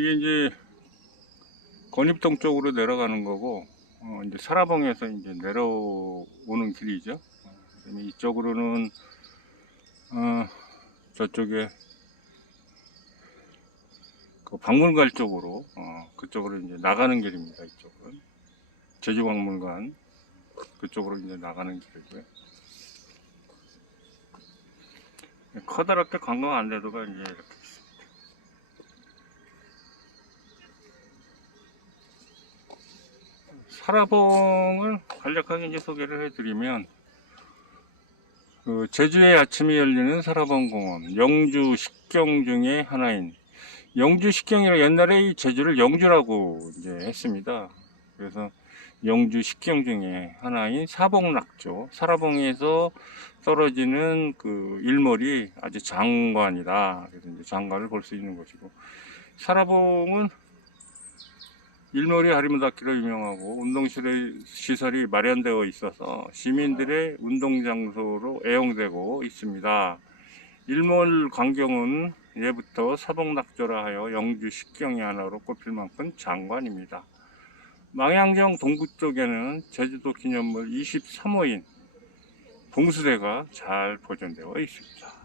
이게 이제 건입동 쪽으로 내려가는 거고 어, 이제 사라봉에서 이제 내려오는 길이죠. 이쪽으로는 어, 저쪽에 그 박물관 쪽으로 어, 그쪽으로 이제 나가는 길입니다. 이쪽은 제주 박물관 그쪽으로 이제 나가는 길이고요. 커다랗게 관광 안내도가 이제 이렇게 사라봉을 간략하게 이제 소개를 해드리면 그 제주의 아침이 열리는 사라봉공원 영주 식경 중에 하나인 영주 식경이라 옛날에 이 제주를 영주라고 이제 했습니다. 그래서 영주 식경 중에 하나인 사봉락조 사라봉에서 떨어지는 그 일몰이 아주 장관이다. 그래서 이제 장관을 볼 수 있는 것이고 사라봉은 하리무 닿기로 유명하고 운동시설 시설이 마련되어 있어서 시민들의 운동 장소로 애용되고 있습니다. 일몰 광경은 예부터 사봉낙조라 하여 영주 식경의 하나로 꼽힐 만큼 장관입니다. 망향정 동부 쪽에는 제주도 기념물 23호인 봉수대가 잘 보존되어 있습니다.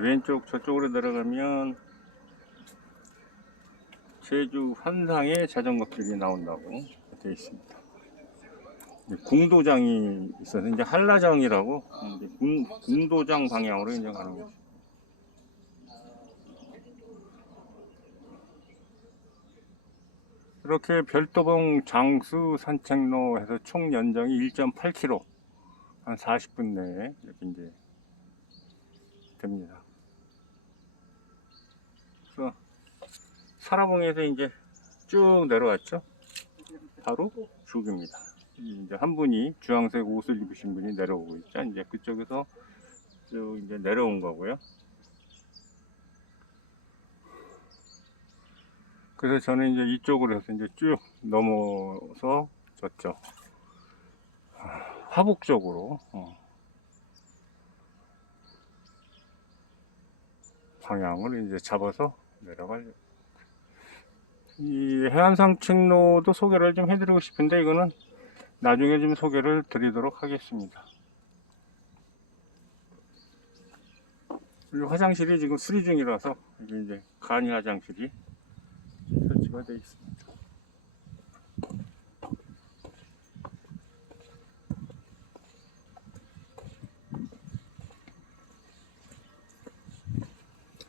왼쪽 저쪽으로 내려가면 제주 환상의 자전거 길이 나온다고 되어 있습니다. 궁도장이 있어서 이제 한라장이라고 이제 궁, 궁도장 방향으로 이제 가는 거죠. 이렇게 별도봉 장수 산책로 해서 총 연장이 1.8km 한 40분 내에 이렇게 이제 됩니다. 그래서 사라봉에서 이제 쭉 내려왔죠. 바로 죽입니다. 이제 한 분이 주황색 옷을 입으신 분이 내려오고 있죠. 이제 그쪽에서 쭉 이제 내려온 거고요. 그래서 저는 이제 이쪽으로 해서 이제 쭉 넘어서 저쪽 화북 쪽으로 어, 방향을 이제 잡아서 내려가려고. 이 해안상책로도 소개를 좀 해드리고 싶은데 이거는 나중에 좀 소개를 드리도록 하겠습니다. 그리고 화장실이 지금 수리 중이라서 이게 이제 간이 화장실이 설치가 되어 있습니다.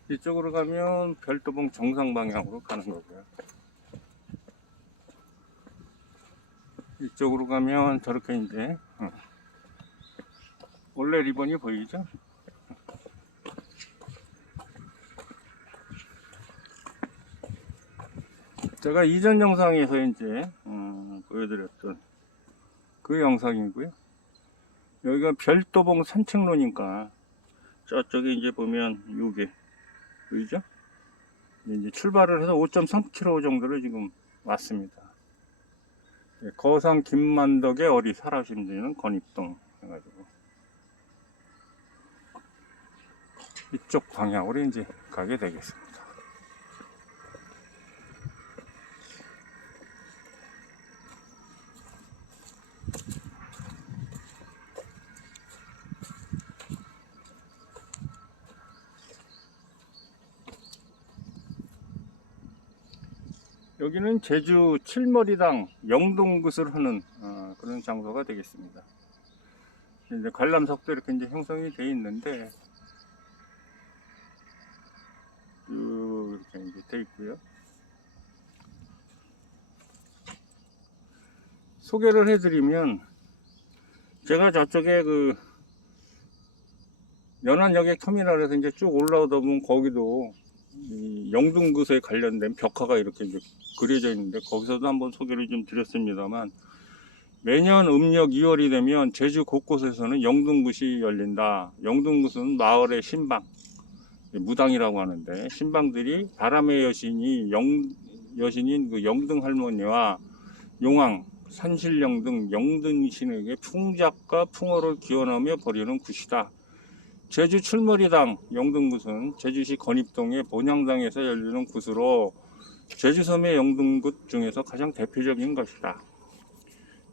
이쪽으로 가면 별도봉 정상 방향으로 가는 거고요. 이쪽으로 가면 저렇게 이제 어. 원래 리본이 보이죠? 제가 이전 영상에서 이제 어, 보여드렸던 그 영상이고요. 여기가 별도봉 산책로니까 저쪽에 이제 보면 요게 보이죠? 이제 출발을 해서 5.3km 정도를 지금 왔습니다. 예, 거상 김만덕의 어리 살아심지는 건입동 해가지고 이쪽 방향으로 이제 가게 되겠습니다. 여기는 제주 칠머리당 영동굿을 하는 어, 그런 장소가 되겠습니다. 이제 관람석도 이렇게 이제 형성이 되어 있는데 쭉 이렇게 이제 되어 있고요. 소개를 해드리면 제가 저쪽에 그 연안여객 터미널에서 이제 쭉 올라오다 보면 거기도 이 영등굿에 관련된 벽화가 이렇게 그려져 있는데 거기서도 한번 소개를 좀 드렸습니다만 매년 음력 2월이 되면 제주 곳곳에서는 영등굿이 열린다. 영등굿은 마을의 신방, 무당이라고 하는데 신방들이 바람의 여신이 영 여신인 그 영등 할머니와 용왕 산신령 등 영등신에게 풍작과 풍어를 기원하며 벌이는 굿이다. 제주 출머리당 영등굿은 제주시 건입동의 본향당에서 열리는 굿으로 제주섬의 영등굿 중에서 가장 대표적인 것이다.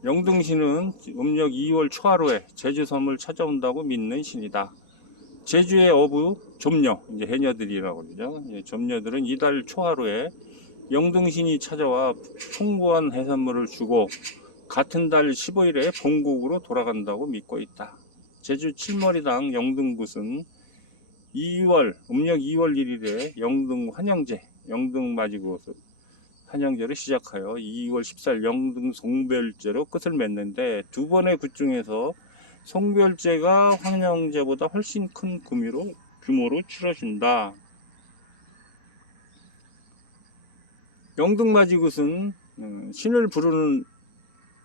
영등신은 음력 2월 초하루에 제주섬을 찾아온다고 믿는 신이다. 제주의 어부 점녀, 이제 해녀들이라고 그러죠. 예, 점녀들은 이달 초하루에 영등신이 찾아와 풍부한 해산물을 주고 같은 달 15일에 본국으로 돌아간다고 믿고 있다. 제주 칠머리당 영등굿은 2월 음력 2월 1일에 영등 환영제, 영등 맞이고 환영제를 시작하여 2월 14일 영등 송별제로 끝을 맺는데 두 번의 굿 중에서 송별제가 환영제보다 훨씬 큰 규모로, 규모로 치러진다. 영등맞이굿은 음, 신을 부르는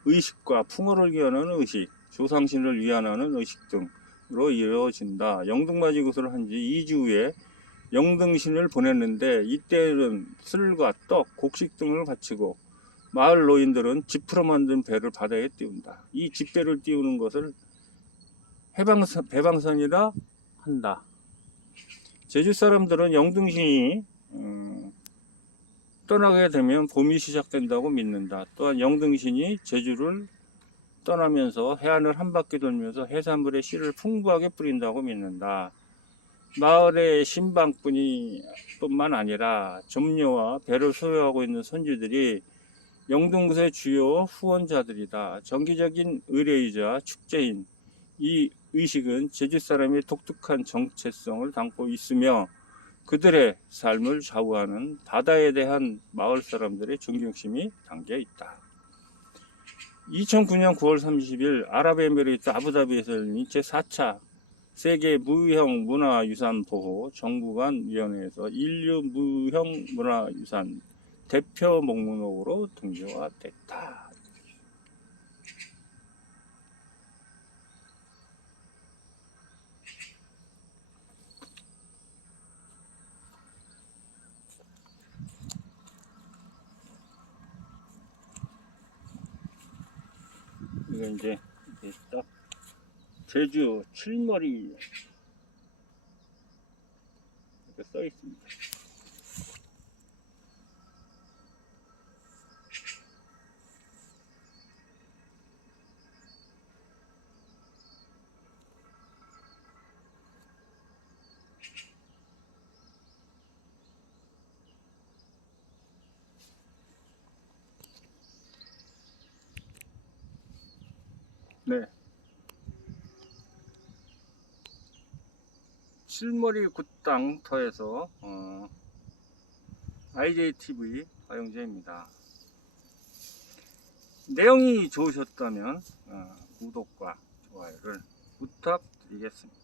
의식과 풍어를 기원하는 의식, 조상신을 위안하는 의식 등으로 이루어진다. 영등맞이굿을 한 지 2주 후에 영등신을 보냈는데 이때는 술과 떡, 곡식 등을 바치고 마을 노인들은 지프로 만든 배를 바다에 띄운다. 이 집배를 띄우는 것을 해방선, 배방선이라 한다. 제주 사람들은 영등신이 음, 떠나게 되면 봄이 시작된다고 믿는다. 또한 영등신이 제주를 떠나면서 해안을 한 바퀴 돌면서 해산물의 씨를 풍부하게 뿌린다고 믿는다. 마을의 신방뿐이 뿐만 아니라 점녀와 배를 소유하고 있는 선주들이 영등굿의 주요 후원자들이다. 정기적인 의례이자 축제인 이 의식은 제주 사람의 독특한 정체성을 담고 있으며 그들의 삶을 좌우하는 바다에 대한 마을 사람들의 존경심이 담겨 있다. 2009년 9월 30일 아랍에미레이트 아부다비에서 열린 제4차 세계 무형 문화유산 보호 정부간 위원회에서 인류 무형 문화유산 대표 목록으로 등재가 됐다. 이거 이제 딱 제주 칠머리 이렇게 써 있습니다. 네. 실머리 굿당 터에서 어, IJTV 화영제입니다. 내용이 좋으셨다면 어, 구독과 좋아요를 부탁드리겠습니다.